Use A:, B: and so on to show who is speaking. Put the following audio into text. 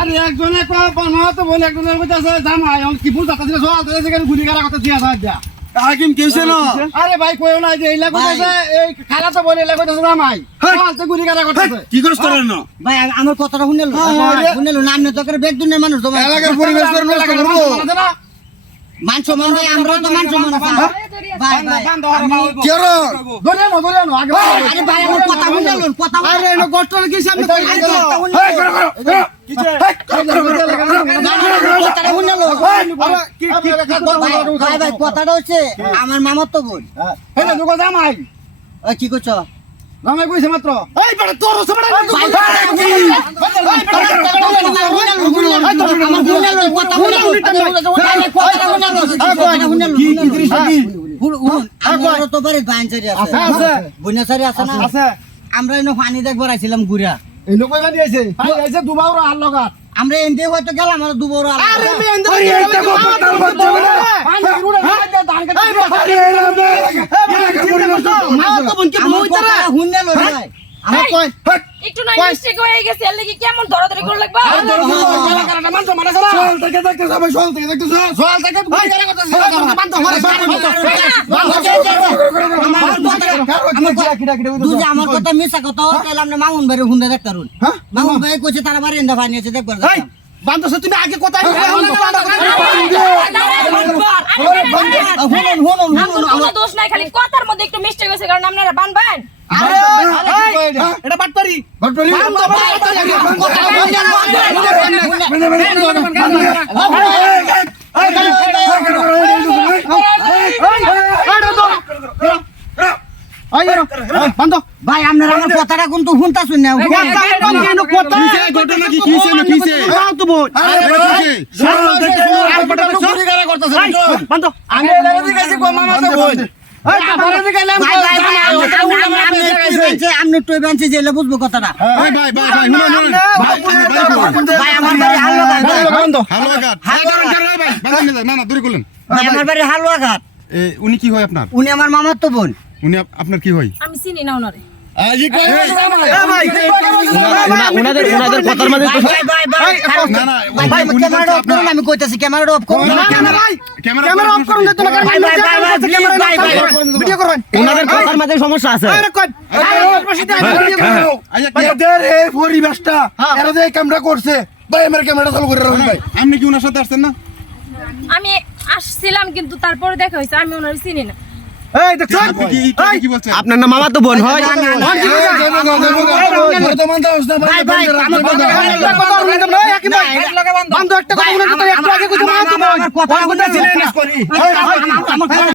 A: আরে একজনে কয় বানহা তো বলে একজনের মধ্যে আছে জামাই এখন কি কথা দিলে সব আছে সেখানে গুলি করার কথা দিয়া দাও দিয়া।
B: হাকিম কি হইছে না?
A: আরে ভাই কইও না যে এই লাগো এই খালা তো বলে লাগো জামাই
B: হ্যাঁ।
A: গুলি করার কথা
B: কি করছ তোর না
C: ভাই আমার কথাটা শুনেলো
A: হ্যাঁ।
C: না আপনি তো করে বেগ দুনিয়ার মানুষ তো
B: এলাকার পরিবেশ তোর নষ্ট করব।
C: মান আমরা তো মান
B: কি
C: আমার
A: কি।
C: কথাটা হচ্ছে মামার তো বোন
A: জামাই
C: কি করছ
A: জামাই কইছে মাত্র
B: এই বেটা তোর সবড়া
C: ভাই, ভাই, আমার শুনেলো, তো? আছে। আমরা এনে পানি দেখবার আইছিলাম ঘুরা
A: এই লোক কই গাড়ি আইছে ভাই আইছে দুবাউর আর লগাত।
C: আমরা এনতে হয়তো গেলাম আর দুবর
A: আরে মে এন্দ
B: আরে এই দেখো কথা বলছে না
A: পানি রুড়ে ধান কে
B: আরে এলাকা এলাকার পরিবেশ নষ্ট
C: হুন্নেলো ভাই
A: আমার কই
D: একটু না মিস্টেক হয়ে গেছে এর লাগি কেমন ধরাধরি করে লাগবা
A: এলাকাটা মানছো মানে সারা
B: চল থেকে দেখতে সবাই চল থেকে দেখতে
A: সোয়াল থেকে কথা ছিল মানতো
C: তুই যে আমার কথা মিশা কথা তাহলে আমরা মামুন ভাইরে হুন্ডা দেখতে পারুন মামুন ভাই কইছে তারা বাড়ি এন্দা পানি আছে দেখবার
A: এই তুমি আগে কোথায়
C: শুনুন শুনুন
D: আমার কোনো দোষ নাই খালি কথার মধ্যে একটু মিস্টেক হয়েছে কারণ আপনারা বানবেন
C: ভাই আপনারা আমার কথাটা কিন্তু শুনতাছুন না
B: ঘটনা কি কিছে না কিছে
A: তো বল
B: আরে
A: আমি গেছি মামা তো বল
C: আপনি টুই বেঞ্চে জেলে বুঝব কথাটা আমার বাড়ি
B: উনি কি হয় আপনার
C: উনি আমার মামার তো বোন
B: উনি আপনার কি হয়
D: আমি চিনি না ওনারে
C: আমি কইতাছি ক্যামেরাটা অফ করুন।
B: ক্যামেরা
A: ক্যামেরা অফ করুন তোমাকে
C: ভাই ভাই ভাই ভাই please, ভাই ভাই
A: ভিডিও করবেন
E: ওনাদের কথার মাঝে সমস্যা আছে।
B: এই পরিবেশটা এরা যে এই করছে ভাই আমার ক্যামেরা চালু করে রাখুন ভাই। আপনি কি ওনার সাথে আসছেন না?
D: আমি আসছিলাম কিন্তু তারপরে দেখা হয়েছে আমি ওনারে চিনি না।
E: আপনার না মামা তো বোন হয়।
A: একটা কথা